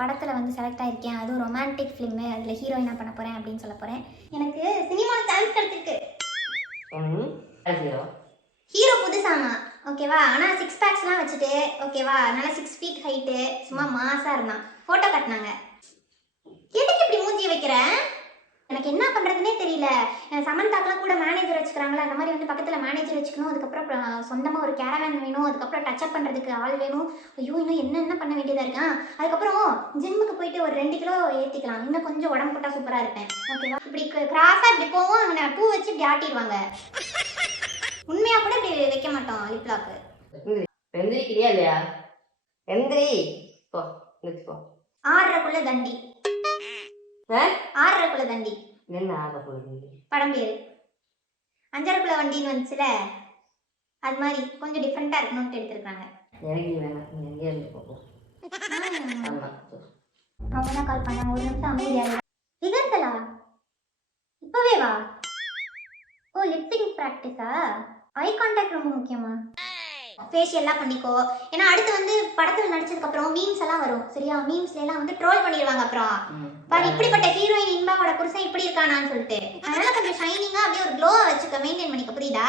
படத்தில் வந்து செலக்ட் ஆகிருக்கேன். அதுவும் ரொமான்டிக் ஃபிலிமு. அதில் ஹீரோயினாக பண்ண போகிறேன் அப்படின்னு சொல்ல போகிறேன். எனக்கு சினிமாவில் சான்ஸ் கிடச்சிருக்கு. ஹீரோ புதுசாமா, ஓகேவா? ஆனால் 6 பேக்ஸ்லாம் வச்சுட்டு, ஓகேவா, நல்லா 6 ஃபீட் ஹைட்டு, சும்மா மாசாக இருந்தான். ஃபோட்டோ காட்டினாங்க. எதுக்கு இப்படி மூஞ்சி வைக்கிறேன்? எனக்கு என்ன பண்ணுறதுனே தெரியல. சமந்தாக்கெலாம் கூட மேனேஜர் வச்சுக்கிறாங்களா, அந்த மாதிரி வந்து பக்கத்தில் மேனேஜர் வச்சுக்கணும். அதுக்கப்புறம் சொந்தமாக ஒரு கேரவேன் வேணும். அதுக்கப்புறம் டச்சப் பண்ணுறதுக்கு ஆள் வேணும். ஐயோ, இன்னும் என்னென்ன பண்ண வேண்டியதாக இருக்கா. அதுக்கப்புறம் ஜிம்முக்கு போயிட்டு ஒரு 2 கிலோ ஏற்றிக்கலாம். இன்னும் கொஞ்சம் உடம்பு போட்டால் சூப்பராக இருப்பேன், ஓகேவா? இப்படி கிராஸாக இப்படி போவோம், அவனை பூ வச்சு இப்படி ஆட்டிடுவாங்க. உண்மையாக கூட இப்படி வைக்க மாட்டோம் லிப் லாக்கு. எந்திரிக்கிறியா இல்லையா? எந்திரி போ. 6:30க்குள்ள தண்டி. 6:30க்குள்ள தண்டி என்ன ஆக போகுது? படம் பேரு. 5:30க்குள்ள வண்டின்னு வந்துச்சுல, அது மாதிரி கொஞ்சம் டிஃப்ரெண்டா இருக்கணும்னு எடுத்துருக்காங்க. எனக்கு வேணாம், நீ எங்கே இருந்து போகும். அவங்க தான் கால் பண்ணாங்க. ஒரு நிமிஷம் அமைதியாக. ரிஹர்சலா இப்பவே வா? ஓ, லிப்சிங் ப்ராக்டிஸா? ஐ கான்டாக்ட் ரொம்ப முக்கியமா? ஃபேஷியல்லாம் பண்ணிக்கோ. ஏன்னா அடுத்து வந்து படத்தில் நடிச்சதுக்கு அப்புறம் மீம்ஸ் எல்லாம் வரும், சரியா? மீம்ஸ்ல எல்லாம் வந்து ட்ரோல் பண்ணிடுவாங்க. அப்புறம் பாரு, இப்படிப்பட்ட ஹீரோயின் இன்பாவோட புருஷன் இப்படி இருக்கானான்னு சொல்லிட்டு. அதனால கொஞ்சம் ஷைனிங்கா அப்படியே ஒரு க்ளோவா வச்சுக்க, மெயின்டைன் பண்ணிக்க, புரியுதா?